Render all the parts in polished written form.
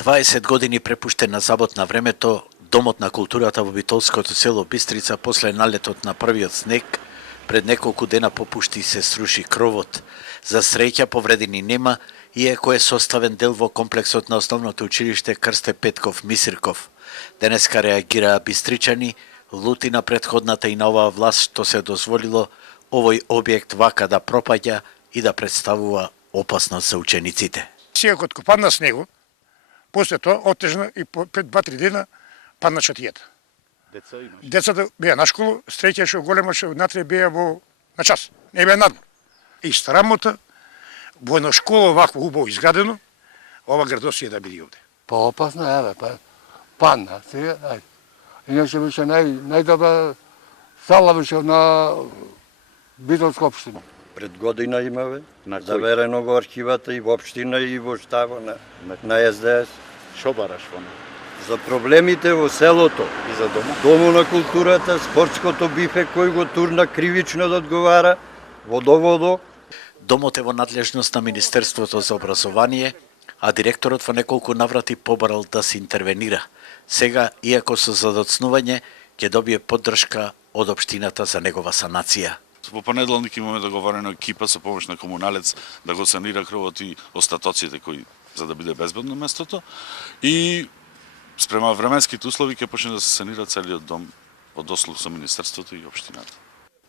20 години препуштен на забот на времето, Домот на културата во битолското село Бистрица после налетот на првиот снег, пред неколку дена попушти и се сруши кровот. За среќа повредени нема, иако е составен дел во комплексот на основното училиште Крсте Петков Мисирков. Денеска реагираа бистричани, лути на претходната и на оваа власт што се дозволило овој објект вака да пропаѓа и да представува опасност за учениците. Сега кога падна снегот, после тоа отежна и пред 2-3 дена падна чатијата. Децата беа на школа, среќа што голема што натре беа на час, не беа надвор. И срамота, во една школа вакво убаво изградено, ова градосија да биде овде. Опасно е, падна. Сега, иначе беше најдобра сала беше на Битолска општина. Пред година имаве, заверено во архивата и во општина и во штаба на СДС. Шо бараш во него? За проблемите во селото. И за дома? Домо на културата, спортското бифе кој го турна кривично да одговара, водоводо. Домот е во надлежност на Министерството за образование, а директорот во неколку наврати побарал да се интервенира. Сега, иако со задоцнување, ќе добие поддршка од општината за негова санација. Во понеделник имаме договорена екипа со помош на комуналец да го санира кровот и остатоците кои за да биде безбедно местото и спрема временските услови ќе почне да се санира целиот дом во дослуг со Министерството и општината.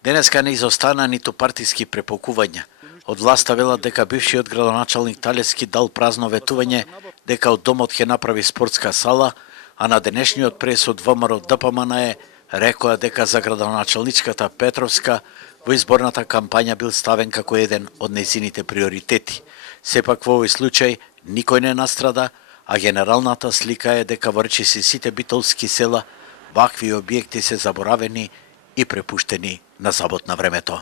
Денеска не изостана ниту партиски препокувања. Од власта велат дека бившиот градоначалник Талески дал празно ветување дека од домот ќе направи спортска сала, а на денешниот пресуд ВМРО ДПМН рекоа дека за градоначалничката Петровска во изборната кампања бил ставен како еден од нејзините приоритети. Сепак во овој случај никој не настрада, а генералната слика е дека во речиси сите битолски села вакви објекти се заборавени и препуштени на забот на времето.